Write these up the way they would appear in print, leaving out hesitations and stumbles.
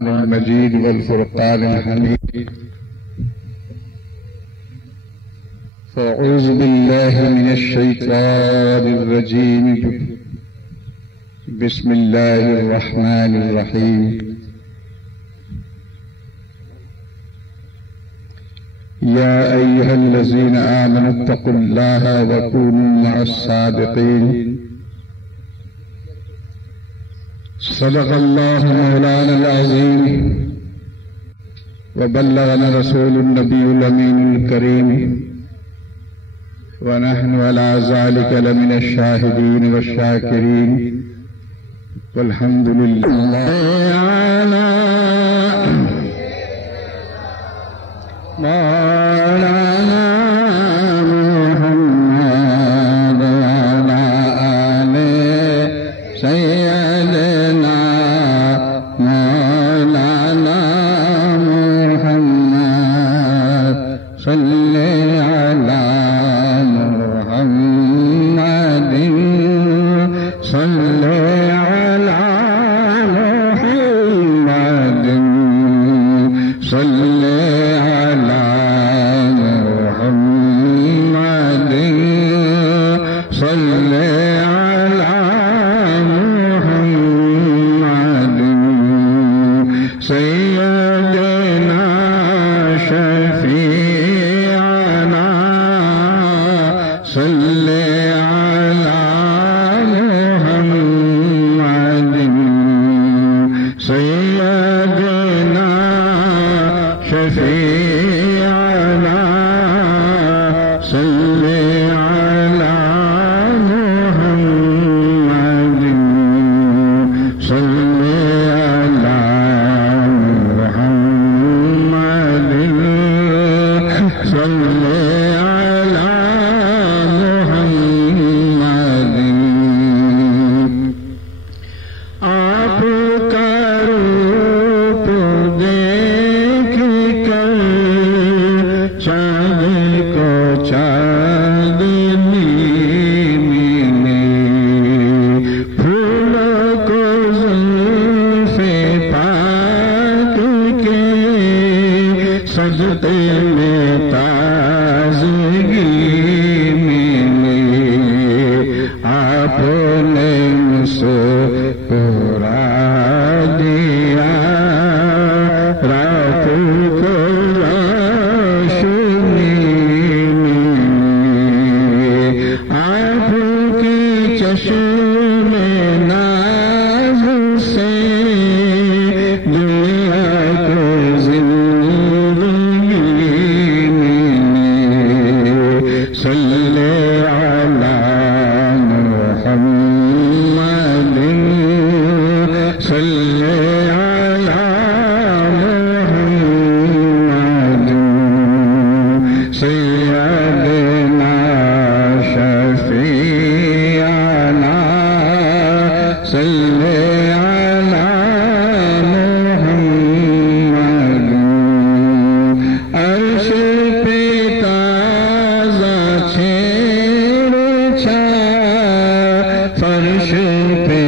المجيد والفرقان الحميد. فأعوذ بالله من الشيطان الرجيم. بسم الله الرحمن الرحيم. يا أيها الذين آمنوا اتقوا الله وكونوا مع الصادقين. صدق الله مولانا العظيم وبلغنا رسول النبي الأمين الكريم ونحن على ذلك لمن الشاهدين والشاكرين والحمد لله على مولانا محمد وعلى آل سيدنا مولانا محمد. صل على محمد صل على محمد صل على محمد صل على محمد سيدنا شفيعنا صل على محمد سيدنا شفيعنا صل على محمد صل على محمد صل على محمد. آپ کا روپ دیکھ کر چاند کو چاندنی ملی، پھولوں کو زلف پاک کے سجدے میں تازگی ملی. آپ نے مسکرا دیا رات کو روشنی ملی. آپ کی چشم ناز سے دنیا کو زندگی ملی. صلی علی محمد صلی علی محمد سیدنا شفیعنا صلی علی محمد. عرش پہ تازہ چھیڑ چھا، فرش پہ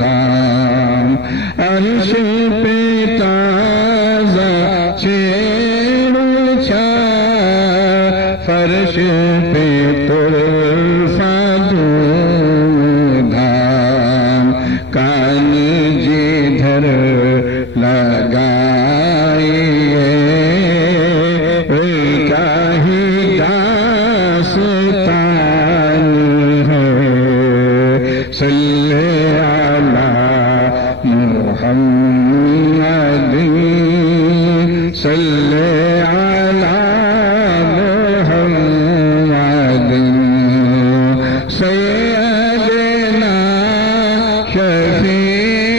دام. عرش پہ تازہ چھیڑ چھا، فرش پہ دام. کان جدھر لگائیے کا ہی داستان ہے. صلی علی محمد صلی علی محمد سیدنا شفیعنا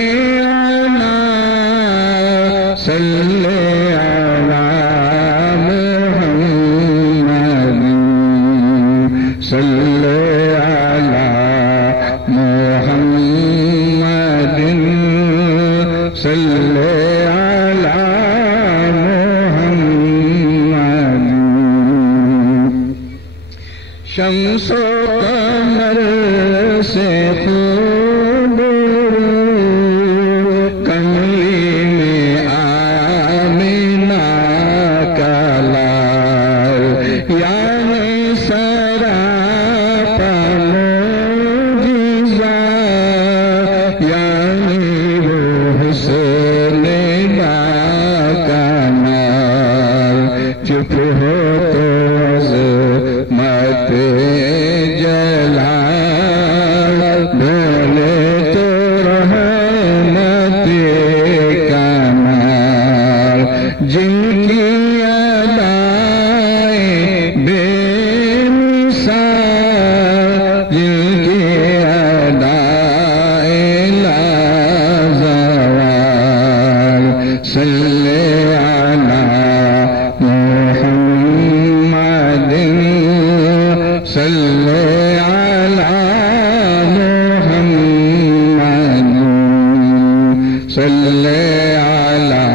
صلی علی محمد صلی علی محمد صلی सल्ले अला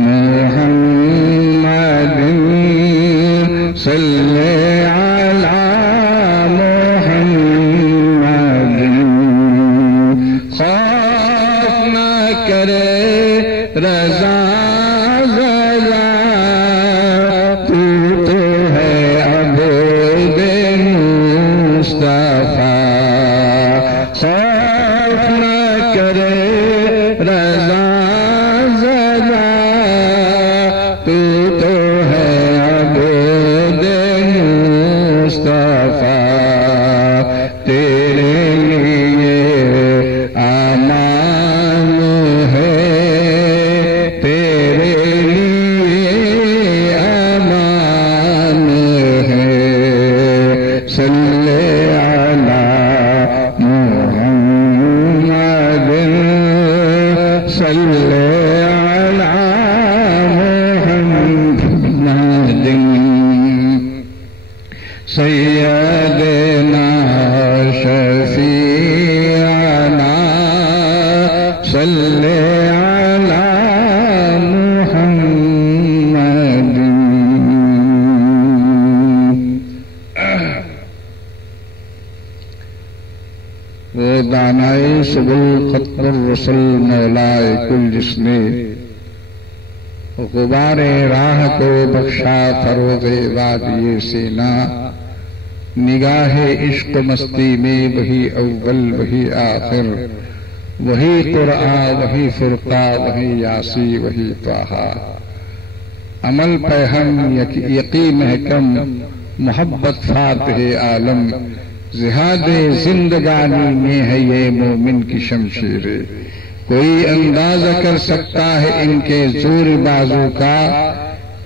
मुहम्मदिन सल्ले अला मुहम्मदिन खौफ न करे रज़ा ज़रा तू तो है अबूद मुस्तफा खौफ न करे रज़ा ज़रा तू तो है अबूद मुस्तफा तेरे लिए अमान है तेरे लिए अमान है सल्ले अला मुहम्मदिन सल्ले अला मुहम्मदिन सय्यदना शफीअना सल्ले अला मुहम्मदिन वो दानाए सुबुल ख़त्मुर रसूल मौलाए कुल जिसने गुबारे राह को बख्शा फरोज़े वादिये सीना निगाहे इश्क मस्ती में वही अव्वल वही आखिर वही कुरआन वही फुरका वही यासी वही ताहा अमल पैहम यकी महकम मोहब्बत फातिह आलम जिहादे जिंदगानी में है ये मोमिन की शमशीरे कोई अंदाजा कर सकता है इनके जोर बाजू का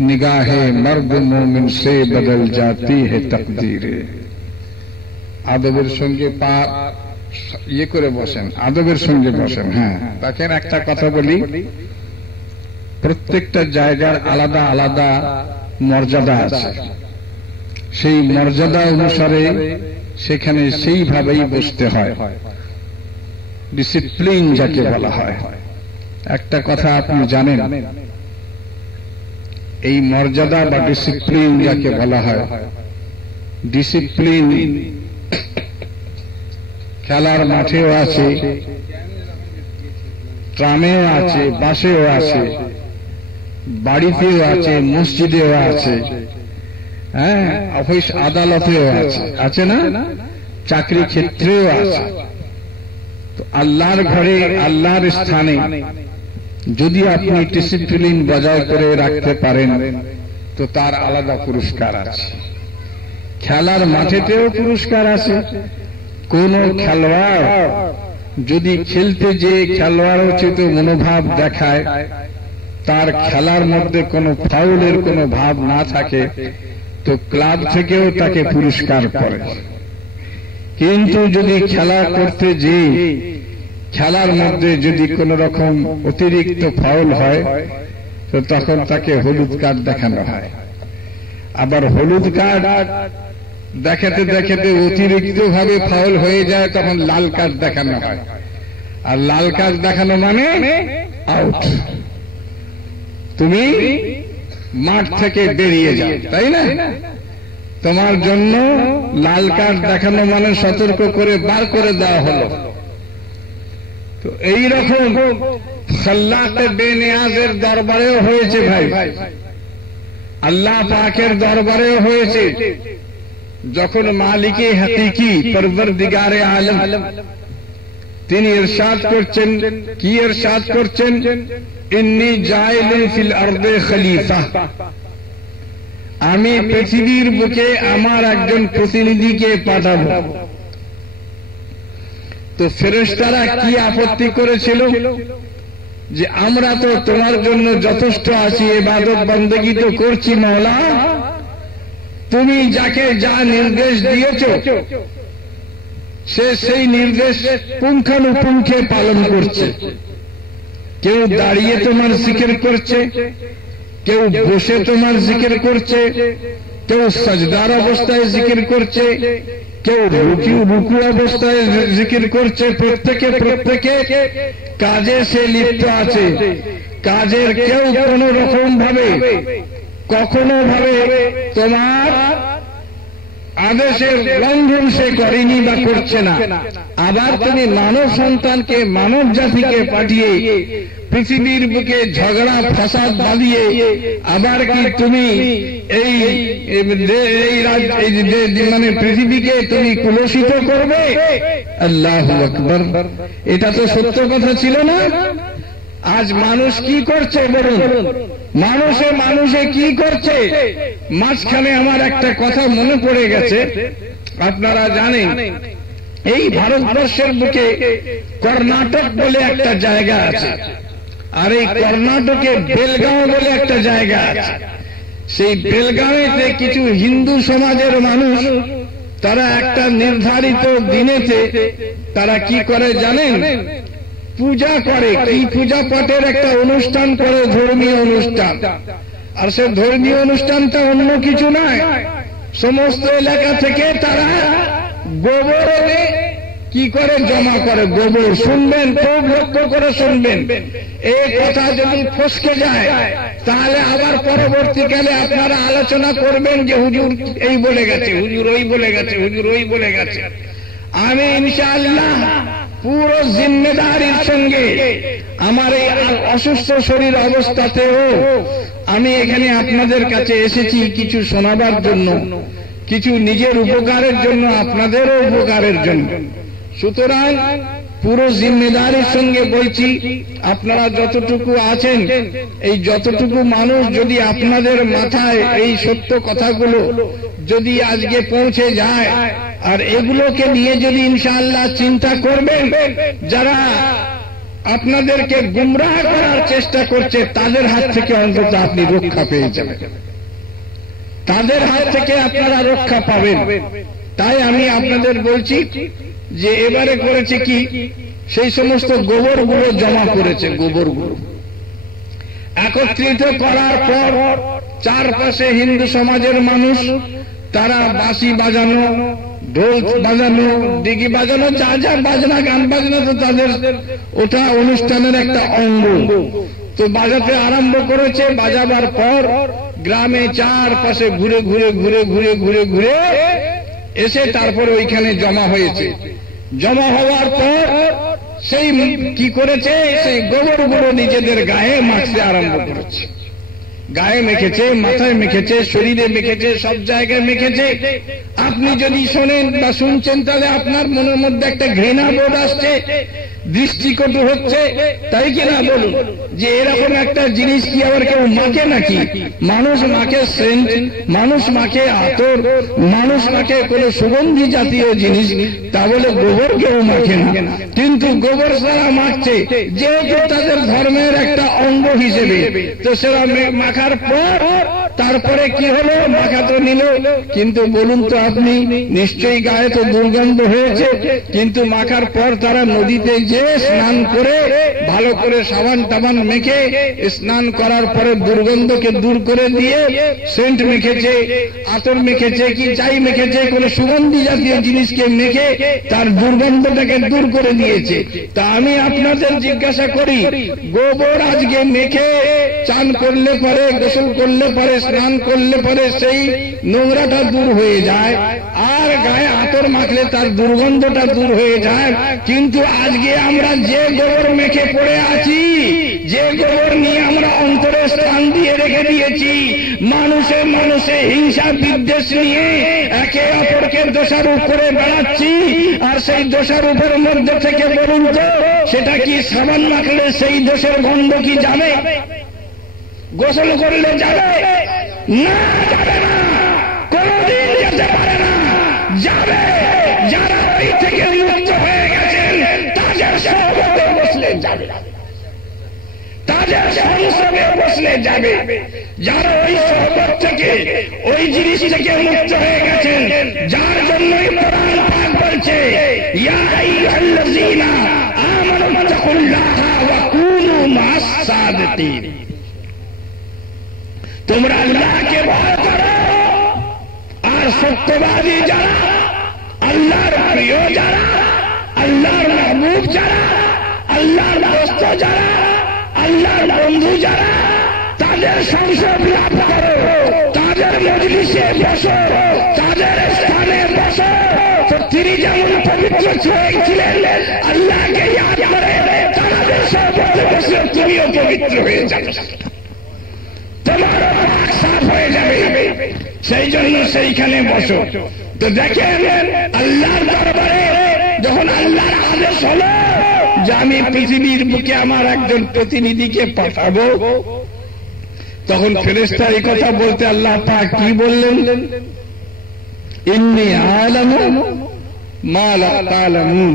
निगाहे मर्द मोमिन से बदल जाती है तकदीरे আদবের সঙ্গে পা ইয়ে করে বসেন আদবের সঙ্গে বসেন হ্যাঁ দেখেন একটা কথা বলি প্রত্যেকটা জায়গার আলাদা আলাদা মর্যাদা আছে সেই মর্যাদা অনুসারে সেখানে সেইভাবেই বসতে হয় ডিসিপ্লিন যাকে বলা হয় একটা কথা আপনি জানেন এই মর্যাদা বা ডিসিপ্লিন যাকে বলা হয় ডিসিপ্লিন খেলার মাঠেও আছে ট্রামেও আছে বাসেও আছে বাড়িতেও আছে মসজিদেও আছে হ্যাঁ অফিস আদালতেও আছে আছে না চাকরি ক্ষেত্রেও আছে তো আল্লাহর ঘরে আল্লাহর স্থানে যদি আপনি ডিসিপ্লিন বজায় করে রাখতে পারেন তো তার আলাদা পুরস্কার আছে খেলার মাঠেতেও পুরস্কার আছে কোন খেলোয়াড় যদি খেলতে যে খেলোয়াড়োচিত মনোভাব দেখায় তার খেলার মধ্যে কোনো ফাউলের কোনো ভাব না থাকে তো ক্লাব থেকেও তাকে পুরস্কার করে কিন্তু যদি খেলা করতে যে খেলার মধ্যে যদি কোন রকম অতিরিক্ত ফাউল হয় তো তখন তাকে হলুদ কার্ড দেখানো হয় আবার হলুদ কার্ড দেখাতে দেখাতে অতিরিক্ত ভাবে ফাউল হয়ে যায় তখন লাল কার্ড দেখানো হয় আর লাল কার্ড দেখানো মানে আউট তুমি মাঠ থেকে বেরিয়ে যাও তাই না তোমার জন্য লাল কার্ড দেখানো মানে সতর্ক করে বার করে দেওয়া হলো তো এইরকম খাল্লাকে বেনিয়াজের দরবারেও হয়েছে ভাই আল্লাহ পাকের দরবারেও হয়েছে যখন মালিকে হাকিকি পরবর্দিগারে আলম তিনি ইরশাদ করছেন কি ইরশাদ করছেন ইন্নী জাইলুন ফিল আরদে খলিফা আমি পৃথিবীর বুকে আমার একজন প্রতিনিধিকে পাঠাবো তো ফেরেশতারা কি আপত্তি করেছিল যে আমরা তো তোমার জন্য যথেষ্ট আছি ইবাদত বন্দেগী তো করছি মাওলা তুমি যাকে যা নির্দেশ দিয়েছো সে সেই নির্দেশ পুঙ্খানুপুঙ্খে পালন করছে কেউ দাঁড়িয়ে তোমার জিকির করছে কেউ বসে তোমার জিকির করছে কেউ সাজদার অবস্থায় জিকির করছে কেউ রুকু অবস্থায় জিকির করছে, প্রত্যেকে কাজে সে লিপ্ত আছে। কাজের কেউ কোন রকম ভাবে কখনো ভাবে তোমার আদেশের লঙ্ঘন সে করেনি বা করছে না। আবার তুমি মানব সন্তানকে, মানব জাতিকে পাঠিয়ে পৃথিবীর বুকে ঝগড়া ফাসাদ বাঁধিয়ে আবার কি তুমি এই মানে পৃথিবীকে তুমি কুলসিত করবে? আল্লাহু আকবার। এটা তো সত্য কথা ছিল না? আজ মানুষ কি করছে বলুন? মানুষে কি করছে? মাঝখানে আমার একটা কথা মনে পড়ে গেছে। আপনারা জানেন এই ভারতবর্ষের বুকে কর্ণাটক বলে একটা জায়গা আছে, আর এই কর্ণাটকে বেলগাঁও বলে একটা জায়গা আছে। সেই বেলগাঁওতে কিছু হিন্দু সমাজের মানুষ তারা একটা নির্ধারিত দিনেতে তারা কি করে জানেন? পূজা করে। কি পূজা পাঠের একটা অনুষ্ঠান করে, ধর্মীয় অনুষ্ঠান। আর সে ধর্মীয় অনুষ্ঠানটা অন্য কিছু নয়, সমস্ত এলাকা থেকে তারা গোবর কি করে জমা করে, গোবর। শুনবেন, খুব লক্ষ্য করে শুনবেন। এই কথা যদি ফসকে যায় তাহলে আবার পরবর্তীকালে আপনারা আলোচনা করবেন যে হুজুর এই বলে গেছে, হুজুর ওই বলে গেছে, হুজুর ওই বলে গেছে। আমি ইনশাআল্লাহ পুরো জিম্মেদারির সঙ্গে আমার এই অসুস্থ শরীর অবস্থাতেও আমি এখানে আপনাদের কাছে এসেছি কিছু শোনাবার জন্য, কিছু নিজের উপকারের জন্য, আপনাদেরও উপকারের জন্য। সুতরাং পুরো জিম্মেদারির সঙ্গে বলছি, আপনারা যতটুকু আছেন, এই যতটুকু মানুষ যদি আপনাদের মাথায় এই সত্য কথাগুলো যদি আজকে পৌঁছে যায়, আর এগুলোকে নিয়ে যদি ইনশাআল্লাহ চিন্তা করবেন, যারা আপনাদেরকে গুমরাহ করার চেষ্টা করছে তাদের হাত থেকে অন্তত আপনি রক্ষা পেয়ে যাবেন, তাদের হাত থেকে আপনারা রক্ষা পাবেন। তাই আমি আপনাদের বলছি যে এবারে করেছে কি, সেই সমস্ত গোবরগুলো জমা করেছে, গোবরগুলো একত্রিত করার পর চারপাশে হিন্দু সমাজের মানুষ তারা বাঁশি বাজানো, ঢোল বাজানো, ডিগি বাজানো, যা যা বাজনা, গান বাজনা তো তাদের ওটা অনুষ্ঠানের একটা অঙ্গ। তো বাজাতে আরম্ভ করেছে। বাজাবার পর গ্রামে চারপাশে ঘুরে ঘুরে ঘুরে ঘুরে ঘুরে ঘুরে এসে তারপরে ওইখানে জমা হয়েছে। জমা হওয়ার পর সেই কি করেছে, সেই গোবরগুলো নিজেদের গায়ে মাখতে আরম্ভ করেছে। গায়ে মেখেছে, মাথায় মেখেছে, শরীরে মেখেছে, সব জায়গায় মেখেছে। আপনি যদি শোনেন বা শুনছেন তাহলে আপনার মনের মধ্যে একটা ঘৃণা বোধ আসছে, দৃষ্টিকটু হচ্ছে, তাই কিনা বলুন? যে এরকম একটা জিনিস কি আবার কেউ মাখে নাকি? মানুষ মাখে সেন্ট, মানুষ মাখে আতর, মানুষ মাখে কোনো সুগন্ধি জাতীয় জিনিস, তা বলে গোবর কেউ মাখে না। কিন্তু গোবর সারা মাখছে, যেহেতু তাদের ধর্মের একটা অঙ্গ হিসেবে। তো সেরা মাখার পর তারপরে কি হলো, মাখা তো নিল, কিন্তু বলুন তো আপনি, নিশ্চয়ই গায়ে তো দুর্গন্ধ হয়েছে। কিন্তু মাখার পর তারা নদীতে যে স্নান করে ভালো করে সাবান টাবান মেখে স্নান করার পরে দুর্গন্ধকে দূর করে দিয়ে সেন্ট মেখেছে, আতর মেখেছে, কি যাই মেখেছে, কোনো সুগন্ধি জাতীয় জিনিসকে মেখে তার দুর্গন্ধটাকে দূর করে দিয়েছে। তা আমি আপনাদের জিজ্ঞাসা করি, গোবর আজকে মেখে চান করলে পরে, গোসল করলে পরে, স্নান করলে পরে সেই নোংরাটা দূর হয়ে যায়, আর গায়ে আতর মাখলে তার দুর্গন্ধটা দূর হয়ে যায়। কিন্তু আজকে আমরা যে গোবর মেখে পড়ে আছি, যে গোবর নিয়ে আমরা অন্তরে স্থান দিয়ে রেখে দিয়েছি, মানুষে মানুষে হিংসা বিদ্বেষ নিয়ে একে অপরকে দোষারোপ করে বেড়াচ্ছি। আর সেই দোষারোপের মধ্যে থেকে বলুন তো, সেটা কি সাবান মাখলে সেই দোষের গন্ধ কি যাবে? গোসল করলে যাবে না? যাবে না, কোনদিন যেতে পারে না। যাবে যারা ওই থেকে মুক্ত হয়ে গেছেন, তাদের সহবতে বসলে যাবে, তাদের সংসদে বসলে যাবে। যারা ওই সহবত থেকে, ওই জিনিস থেকে মুক্ত হয়ে গেছেন, যার জন্যই কোরআন পাক বলছে, ইয়া আইয়ুহাল্লাযীনা আমানু তাকুল্লাহা ওয়া কুনু মা'আস সাদিকিন। তোমরা আল্লাহকে ভয় করো, আর সত্যবাদী যারা আল্লাহর প্রিয় যারা, আল্লাহর মাহবুব যারা, আল্লাহর দোস্ত যারা, আল্লাহর বন্ধু যারা, তাদের সংসদ লাভ করো, তাদের মজলিসে বসো, তাদের স্থানে বসো। তো তিনি যেমন পবিত্র ছিলেন, আল্লাহকে ইয়াদ করে তাদের সাথে বসে তুমিও পবিত্র হয়ে যাবে, তোমার পাক সাফ হয়ে যাবে। সেই জন্য সেইখানে বসো। তো দেখেন আল্লাহর দরবারে যখন আল্লাহর আদেশ হলো যে আমি পৃথিবীর বুকে আমার একজন প্রতিনিধিকে পাঠাবো, তখন ফেরেশতা এই কথা বলতে আল্লাহ পাক কি বললেন? ইন্নী আ'লামু মা লা তা'লামুন,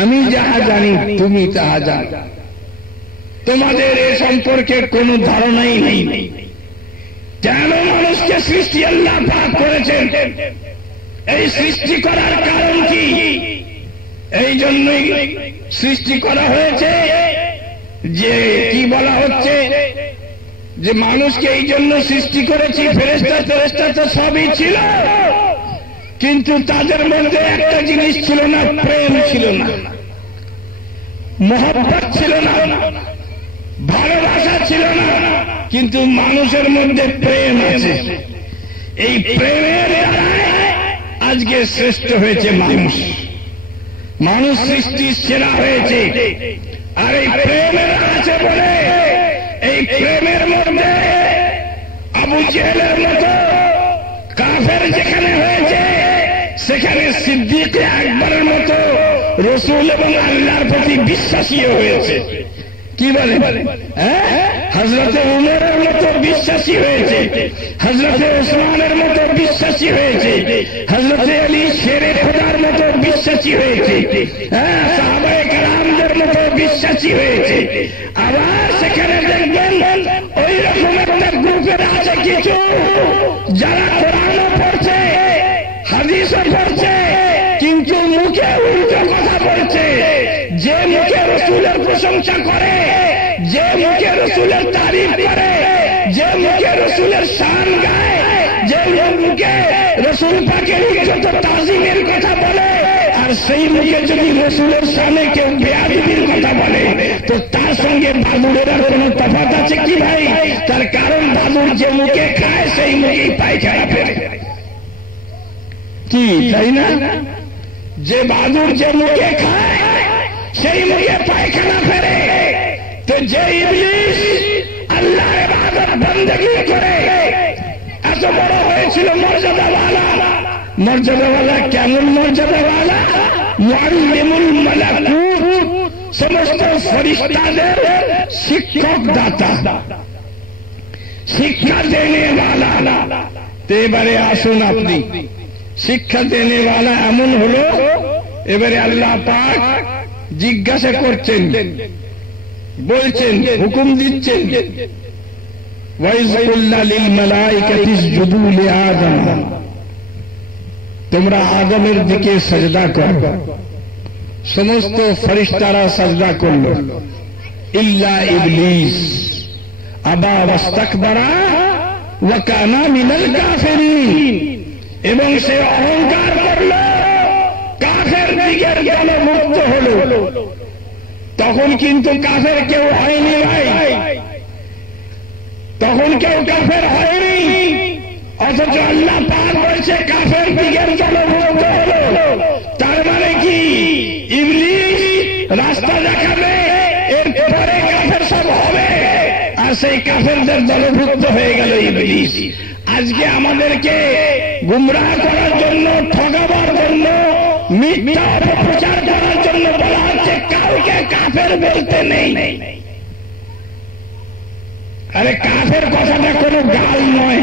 আমি যাহা জানি তুমি তাহা জানো, তোমাদের এ সম্পর্কে কোনো ধারণাই নেই। কেন মানুষকে সৃষ্টি আল্লাহ পাক করেছেন? এই সৃষ্টি করার কারণ কি? এই জন্যই সৃষ্টি করা হয়েছে যে কি বলা হচ্ছে যে মানুষকে এই জন্য সৃষ্টি করেছি। ফেরেশতা তো সবই ছিল, কিন্তু তাদের মধ্যে একটা জিনিস ছিল না, প্রেম ছিল না, মহব্বত ছিল না, ভালোবাসা ছিল না। কিন্তু মানুষের মধ্যে প্রেম আছে। এই প্রেমের দ্বারা আজকে শ্রেষ্ঠ হয়েছে মানুষ, মানুষ সৃষ্টির সেরা হয়েছে। আর এই প্রেমের আছে বলে এই প্রেমের মধ্যে আবু জেহেলের মতো কাফের যেখানে হয়েছে, সেখানে সিদ্দিক আকবরের মতো রসুল এবং আল্লাহর প্রতি বিশ্বাসীও হয়েছে। কি বলে? হযরতে উমরের মতো বিশ্বাসী হয়েছে, হযরতে ওসমানের মতো বিশ্বাসী হয়েছে, হযরতে আলী শেরে খোদার মতো বিশ্বাসী হয়েছে, সাহাবায়ে কেরামদের মতো বিশ্বাসী হয়েছে। আবার সেখানে দেখবেন ওই রকম একটা গ্রুপের আছে কিছু যারা কোরআনও পড়ছে, হাদিসও পড়ছে, কিন্তু মুখে উল্টো কথা বলছে। যে মুখে রসুলের প্রশংসা করে, যে মুখে রসুলের তারিফ করে, যে মুখে রসুলের শান গায়, যে মুখে রসুল পাকের ইজ্জত তাজিমের কথা বলে, আর সেই মুখে যদি রসুলের শানে কেউ বেয়াদবির কথা বলে, তো তার সঙ্গে বাদুড়ের আর কোনো তফাৎ আছে কি ভাই? তার কারণ বাদুড় যে মুখে খায় সেই মুখেই পায়খানা ফেলে, কি তাই না? যে বাদুড় যে মুখে খায় সেই মুখে পায়খানা ফেলে। তো যে ইবলিস আল্লাহর ইবাদত বندگی করে এত বড় হয়েছিল মর্যাদাওয়ালা, মর্যাদাওয়ালা কেমন মর্যাদাওয়ালা? মুআল্লিমুল মালাকুত, সমস্ত ফেরেশতাদের শিক্ষক দাতা, শিক্ষা দেনে ওয়ালা। তো এবারে আসুন, আপনি শিক্ষা দেনে ওয়ালা এমন হলো, এবারে আল্লাহ পাক জিজ্ঞাসা করছেন, বলছেন, হুকুম দিচ্ছেন, ওয়াইজ কুল্লা লিল মালাইকাতি ইসজুদু লিআদম, তোমরা আদমের দিকে সাজদা করো। সমস্ত ফেরেশতারা সাজদা করল, ইল্লা ইবলিস আবা ওয়াস্তাকবারা ওয়া কানা মিনাল কাফিরিন, এবং সে অহংকার করল, কাফের দিকের দলভুক্ত হলো। তখন কিন্তু কাফের কেউ হয়নি ভাই, তখন কেউ কাফের হয়নি, অথচ আল্লাহ পাক বলছে কাফের দিকের দলভুক্ত হলো। তার মানে কি? ইবলিস রাস্তা দেখাবে, এরপরে কাফের সব হবে, আর সেই কাফেরদের দলভুক্ত হয়ে গেল ইবলিস। আজকে আমাদেরকে গুমরাহ করার জন্য, ঠকাবার জন্য, মিথ্যা প্রচার করার জন্য বলা হচ্ছে কাউকে কাফের বলতে নেই। আরে কাফের কথাটা কোনো গাল নয়,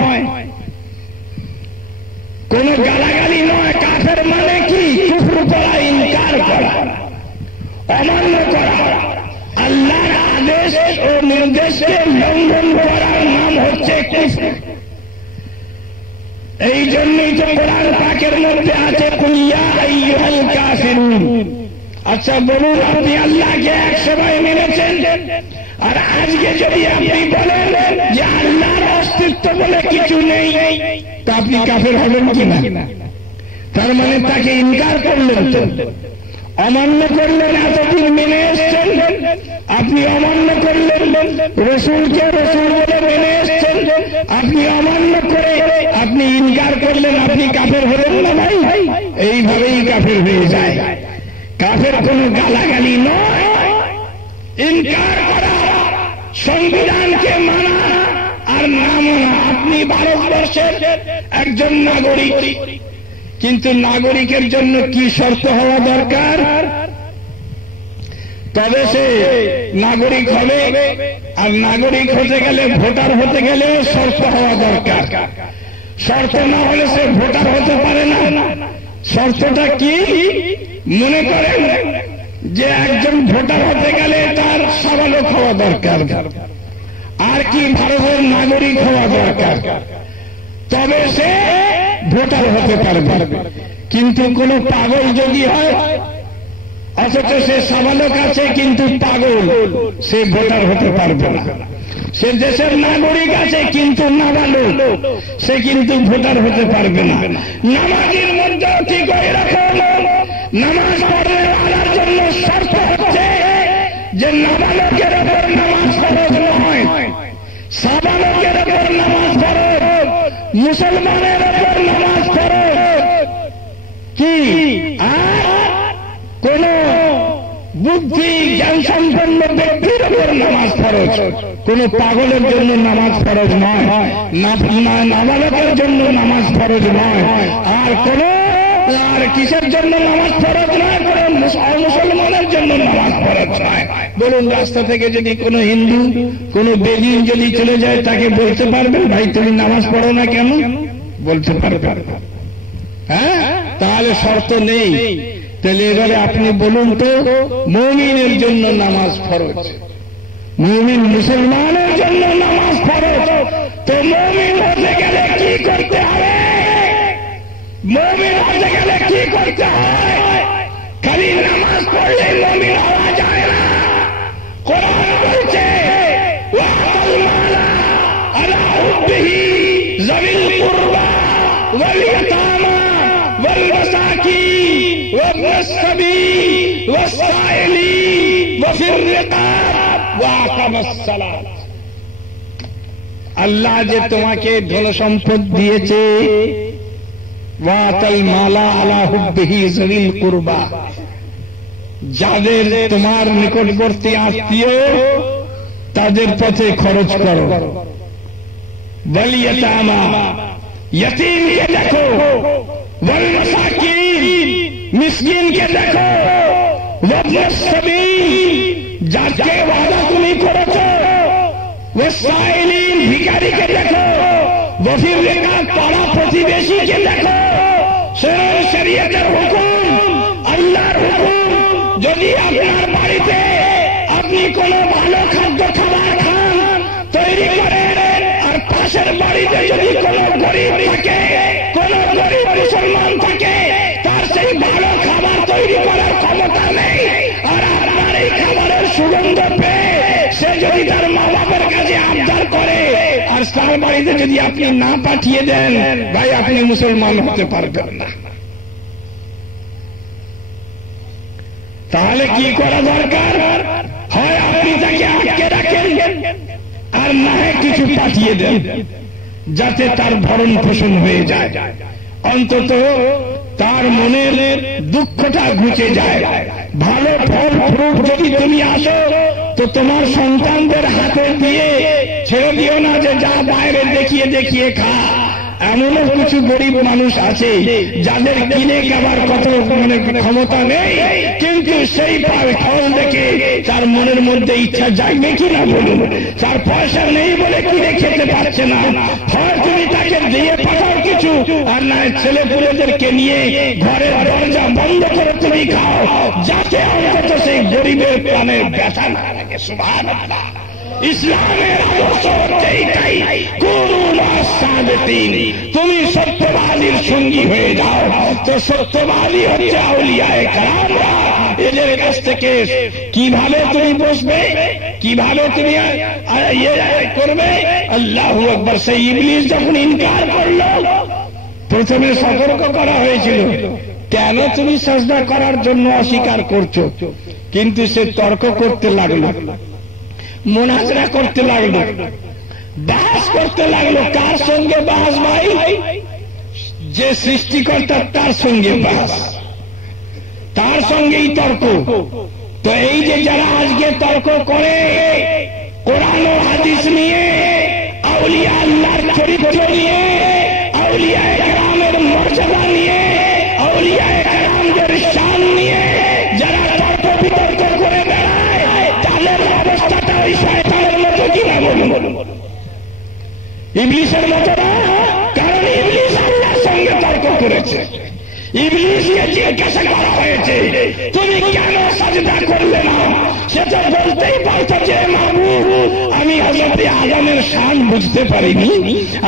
কোন গালাগালি নয়। কাফের মানে কি? কুফর করা, ইনকার করা, অমান্য করা, আল্লাহর আদেশ ও নির্দেশকে লঙ্ঘন করার নাম হচ্ছে কুফর। এই জন্যই তো কোরআন পাকের মধ্যে আছে কুল ইয়া আইয়ুহাল কাফিরুন। আচ্ছা বলুন, আপনি আল্লাহকে এক সময় মেনেছেন, আর আজকে যদি আপনি বলেন যে আল্লাহর অস্তিত্ব বলে কিছু নেই, তা আপনি কাফের হবেন কিনা? তার মানে তাকে ইনকার করলেন, তো অমান্য করলেন। এতদিন মেনে এসছেন, আপনি অমান্য করলেন। রসুলকে রসুল বলে মেনে এসছেন, আপনি অমান্য করে আপনি ইনকার করলেন, আপনি কাফের হলেন না ভাই? এইভাবেই কাফের হয়ে যায়। কাফের কোনো গালাগালি নয়, ইনকার করা, সংবিধানকে মানা আর না মানা। আপনি ভারতবর্ষের একজন নাগরিক, কিন্তু নাগরিকের জন্য কি শর্ত হওয়া দরকার? তবে সে নাগরিক হবে। আর নাগরিক হতে গেলে, ভোটার হতে গেলে শর্ত হওয়া দরকার। শর্ত না হলে সে ভোটার হতে পারে না। শর্তটা কি? মনে করেন যে একজন ভোটার হতে গেলে তার সাবালক হওয়া দরকার, আর কি ভারতের নাগরিক হওয়া দরকার, তবে সে ভোটার হতে পারবে। কিন্তু কোন পাগল যদি হয়, অথচ সে সাবালক আছে কিন্তু পাগল, সে ভোটার হতে পারবে না। সে দেশের নাগরিক আছে কিন্তু নাবালক, সে কিন্তু ভোটার হতে পারবে না। নামাজের মধ্যে ঠিক করে রাখুন, নামাজ পড়ার জন্য শর্ত হচ্ছে যে নাবালকের ওপর নামাজ ফরজ নয়, সাবালকের ওপর নামাজ ফরজ, মুসলমানের ওপর নামাজ ফরজ। কি? আর কোন বুদ্ধি জ্ঞান সম্পন্ন ব্যক্তির ওপর নামাজ ফরজ, কোন পাগলের জন্য নামাজ ফরজ নয়, নাবালকের জন্য নামাজ ফরজ নয়। আর কোন আর কিসের জন্য নামাজ ফরজ নয়? কোন মুসলমানের জন্য নামাজ ফরজ নয়। বলুন, রাস্তা থেকে যদি কোনো হিন্দু, কোন বেদিন যদি চলে যায়, তাকে বলতে পারবেন ভাই তুমি নামাজ পড়ো না কেন? বলতে পারবেন? হ্যাঁ, তাহলে শর্ত নেই। তাহলে এবারে আপনি বলুন তো, মুমিনের জন্য নামাজ ফরজ, মুমিন মুসলমানের জন্য নামাজ ফরজ, তো মুমিন হতে গেলে কি করতে হবে? মুমিন হতে গেলে কি করতে হয়? খালি নামাজ পড়লে মুমিন হওয়া যায় না। কোরআন বলছে ওয়াতাল মালা আলা হুব্বিহি যাবিল কুরবা ওয়াল ইয়াতামা ওয়াল মাসাকিন ওয়াবনাস সাবিল ওয়াস-সাইলিন ওয়া ফির রিকাব ওয়া আকামাস সালাত। আল্লাহ যে তোমাকে ধন সম্পদ দিয়েছে, ওয়াতাল মালা আলা হুব্বিহি যাবিল কুরবা, যাদের তোমার নিকটবর্তী আত্মীয় তাদের পথে খরচ করো। ওয়াল ইয়াতামা, यतीमকে দেখো, ওয়াল মাসাকিন, মিসকিনকে দেখো, ওয়াবনাস সাবিল, যাকে ওয়াদা তুমি করেছো, ওয়াস-সাইলিন, ভিখারিকে দেখো, ওয়া ফির রিকাব, পাড়া প্রতিবেশীকে দেখো। শরীয়তের হুকুম, আল্লাহর হুকুম। যদি আপনার বাড়িতে আপনি কোনো ভালো খাদ্য খাবার খান, তৈরি করেন, আর পাশের বাড়িতে যদি কোনো গরিব থাকে, কোনো গরিব মুসলমান থাকে, তার সেই ভালো খাবার তৈরি করার ক্ষমতা নেই, আর আপনার এই খাবারের সুগন্ধ পেয়ে সে যদি তার মা বাবার কাছে আবদার করে, আর তার বাড়িতে যদি আপনি না পাঠিয়ে দেন, ভাই আপনি মুসলমান হতে পারবেন না। তাহলে কি করা দরকার? হয় আপনি তাকে আটকে রাখেন, আর না হয় কিছু পাঠিয়ে দেন, যাতে তার ভরণ পোষণ হয়ে যায়, অন্তত তার মনের দুঃখটা ঘুচে যায়। ভালো ফল ফ্রুট যদি তুমি আসো, তো তোমার সন্তানদের হাতে দিয়ে ছেড়ে দিও না যে যা বাইরে দেখিয়ে দেখিয়ে খা। এমনও কিছু গরিব মানুষ আছে যাদের কিনে খাবার কত ক্ষমতা নেই, কিন্তু সেই ফল দেখে তার মনের মধ্যে ইচ্ছা জাগবে কিনা বলুন? তার পয়সা নেই বলে কিনে খেতে পারছে না। হয় তুমি তাকে দিয়ে পাঠাও কিছু, আর না ছেলে পুলেদেরকে নিয়ে ঘরের দরজা বন্ধ করে তুমি খাও, যাতে অন্তত সেই গরিবের প্রাণে ব্যথা না লাগে। সুবহানাল্লাহ। ইসলামের আদর্শ হচ্ছে এইটাই, তুমি সত্যবাদীর সঙ্গী হয়ে যাও। তো সত্যবাদী হচ্ছে আউলিয়ায়ে কেরামরা। এদের কাছ থেকে কিভাবে তুমি বসবে, কিভাবে তুমি করবে? আল্লাহু আকবার। সেই ইবলিস যখন ইনকার করলো, প্রথমে সতর্ক করা হয়েছিল, কেন তুমি সাজদা করার জন্য অস্বীকার করছো? কিন্তু সে তর্ক করতে লাগলো, মুনাজরা করতে লাগলো, বাস করতে লাগলো। কার সঙ্গে বাস ভাই? যে সৃষ্টিকর্তা তার সঙ্গে বাস, তার সঙ্গেই তর্ক। তো এই যে যারা আজকে তর্ক করে কোরআন ও হাদিস নিয়ে, আউলিয়া আল্লাহর চরিত্র নিয়ে, আউলিয়া কেরামের মর্যাদা নিয়ে, আউলিয়া কেরামদের শান নিয়ে যারা তর্ক বিতর্ক করে বেড়ায়, তাদের অবস্থাটা ওই শয়তানের মতো কিনা বলুন? ইবলিসের মতো না। কারণ ইবলিস আল্লাহর সঙ্গে তর্ক করেছে। ইবলিসকে জিজ্ঞাসা করা হয়েছে, তুমি কেন সাজদা করলে না? সে তো বলতেই পারত যে মাবুদ, আমি হযরত আদমের শান বুঝতে পারিনি,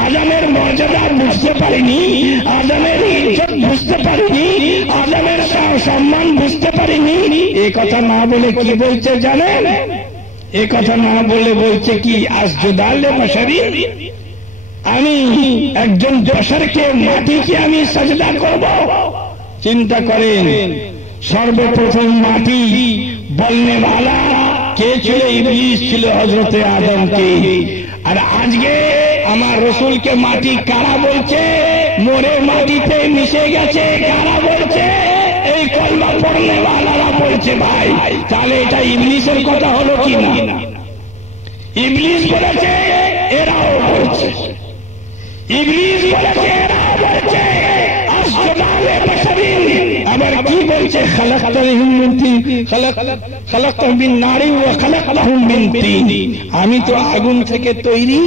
আদমের মর্যাদা বুঝতে পারিনি, আদমের ইজ্জত বুঝতে পারিনি, আদমের সম্মান বুঝতে পারিনি। এ কথা না বলে কি বলছে জানেন? এ কথা না বলে বলছে কি, আসজুদালে বাশারি, আমি একজন বশরকে, মাটিকে আমি সাজদা করব। চিন্তা করেন, সর্বপ্রথম মাটি বলনে वाला কে ছিল? ইবলিস ছিল হযরতে আদমকে। আর আজকে আমার রাসূলকে মাটি কারা বলছে? মরে মাটিতে মিশে গেছে কারা বলছে? এই কলমা পড়নে वालाরা বলছে। ভাই তাহলে এটা ইবলিসের কথা হলো কি না? ইবলিস বলেছে, এরাও বলছে। ইবলিস বলেছে, এরাও বলছে। আসজুদালে বাশারিন আবার কি বলছে? খালাকতাহুম মিন তিন, খালাকতাহুম মিন নারিন ওয়া খালাকতাহুম মিন তিন। আমি তো আগুন থেকে তৈরি,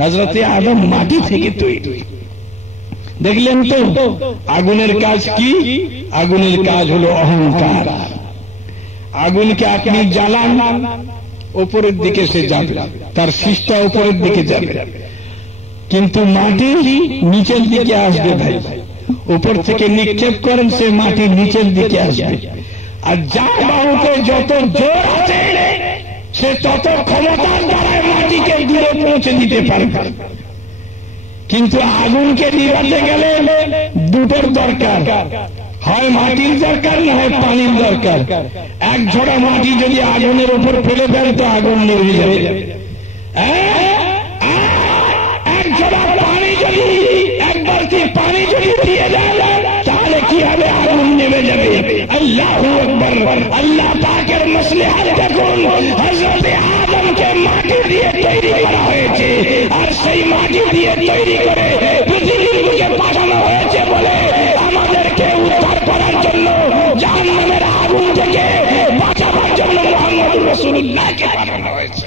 হযরতে আদম মাটি থেকে তৈরি। দেখলেন তো আগুনের কাজ কি? আগুনের কাজ হলো অহংকার। আগুনকে আপনি জ্বালান, উপরের দিকে সে যাবে, তার শীষটা উপরের দিকে যাবে, কিন্তু মাটি নিচের দিকে আসবে। ভাই উপর থেকে নিক্ষেপ করেন, সে মাটির নিচের দিকে আসবে। আর যার বাহুতে যত জোর আছে, সে তত ক্ষমতার দ্বারা মাটিকে দূরে পৌঁছে দিতে পারবে। কিন্তু আগুনকে নিভাতে গেলে দুটোর দরকার, হয় মাটির দরকার, না হয় পানির দরকার। এক ঝোড়া মাটি যদি আগুনের উপর ফেলে দেন তো আগুন নিভে যাবে। এক ঝোড়া পানি যদি, এক বালতি পানি যদি দিয়ে দেন তাহলে কি হবে? আগুন নেমে যাবে। আল্লাহু আকবার। আল্লাহ পাকের মাসলিহাত দেখুন, হযরতে আদমকে মাটি দিয়ে তৈরি করা হয়েছে, আর সেই মাটি দিয়ে তৈরি করে পৃথিবীর বুকে পাঠানো হয়েছে বলে আমাদেরকে উদ্ধার করার জন্য, জাহান্নামের আগুন থেকে বাঁচাবার জন্য মুহাম্মদুর রাসূলুল্লাহকে পাঠানো হয়েছে।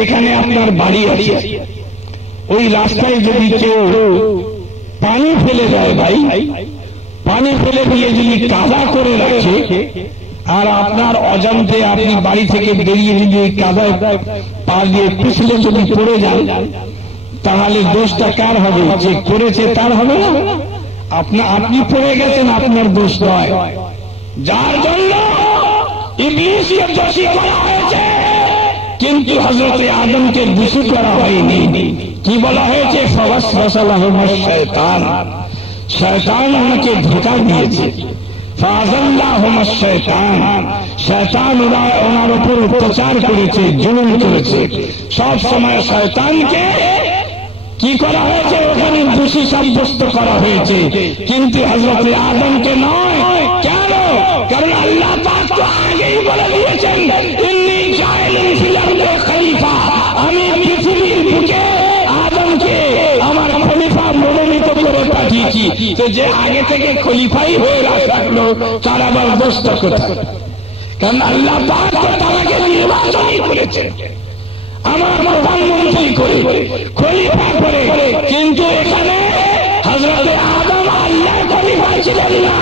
এখানে আপনার বাড়ি আছে, ওই রাস্তায় যদি কেউ পানি ফেলে দেয়, ভাই পানি ফেলে দিয়ে যদি কাদা করে রাখে, আর আপনার অজান্তে আপনি বাড়ি থেকে বেরিয়ে যদি ওই কাদায় পা দিয়ে পিছলে যদি পড়ে যান, তাহলে দোষটা কার হবে? যে করেছে তার হবে না? আপনি পড়ে গেছেন, আপনার দোষ নয়। যার জন্য ইবলিসকে দোষী করা হয়েছে, কিন্তু হযরতে আদমকে দোষী করা হয়নি। কি বলা হয়েছে? ফাওয়াসওয়াসালাহুমুশ শায়তান, শয়তান ওনাকে ধোঁকা দিয়েছে। ফাযাল্লাহুমুশ শায়তান, শয়তান ওনার উপর অত্যাচার করেছে, জুলুম করেছে। সব সময় শয়তানকে কি করা হয়েছে? ওখানে দোষী সাব্যস্ত করা হয়েছে, কিন্তু হযরতে আদমকে নয়। কেন? কারণ আল্লাহ পাক তো আগেই বলে দিয়েছেন, ইন্নী জাইলুন ফিল আরদি খলিফা, আমি পৃথিবীর বুকে আদমকে আমার খলিফা মনোনীত করে পাঠিয়েছি। তো যে আগে থেকে খলিফাই হয়ে থাকলো, তার আবার দোষটা কোথায়? কারণ আল্লাহ পাক তো তাকে নির্বাচনই করেছেন আমার প্রধানমন্ত্রী করে, খলিফা করে। কিন্তু এখানে হযরতে আদম আল্লাহর খলিফা ছিলেন না,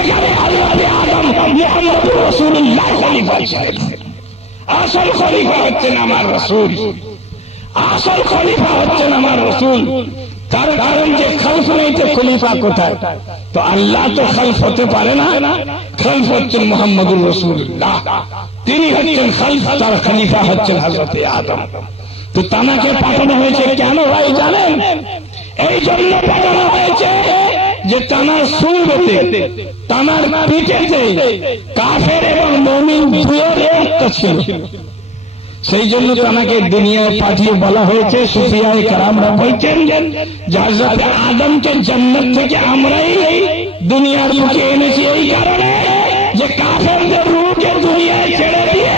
এখানে হযরতে আদম মুহাম্মদুর রাসূলুল্লাহ খলিফা ছিলেন। আসল খলিফা হচ্ছেন আমার রাসূল, আসল খলিফা হচ্ছেন আমার রাসূল। তার কারণ যে খলফ নেই তো খলিফা কোথায়? তো আল্লাহ তো খলফ হতে পারে না, খলফ হচ্ছেন মুহাম্মদুর রাসূলুল্লাহ, তিনি হচ্ছেন খলফ, তার খলিফা হচ্ছেন হযরতে আদম। তো তানাকে পাঠানো হয়েছে কেন ভাই জানেন? এই জন্য পাঠানো হয়েছে যে তানার সুরতে, তানার পিঠেতে কাফের এবং মুমিন দুয়ের একটা ছিল। সেই জন্য তানাকে দুনিয়ায় পাঠিয়ে বলা হয়েছে, সুফিয়ায়ে কেরামরা বলছেন যে হযরত আদমকে জান্নাত থেকে আমরাই দুনিয়ার বুকে এনেছি এই কারণে যে কাফেরদের রূহকে দুনিয়ায় ছেড়ে দিয়ে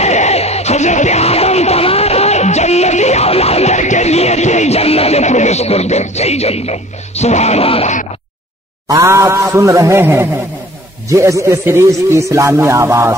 হযরত আদম তানার জান্নাতি আওলাদদেরকে নিয়ে তিনি জান্নাতে প্রবেশ করবেন। সেই জন্য সুবহানাল্লাহ। आप सुन रहे हैं JSK सीरीज की इस्लामी आवाज।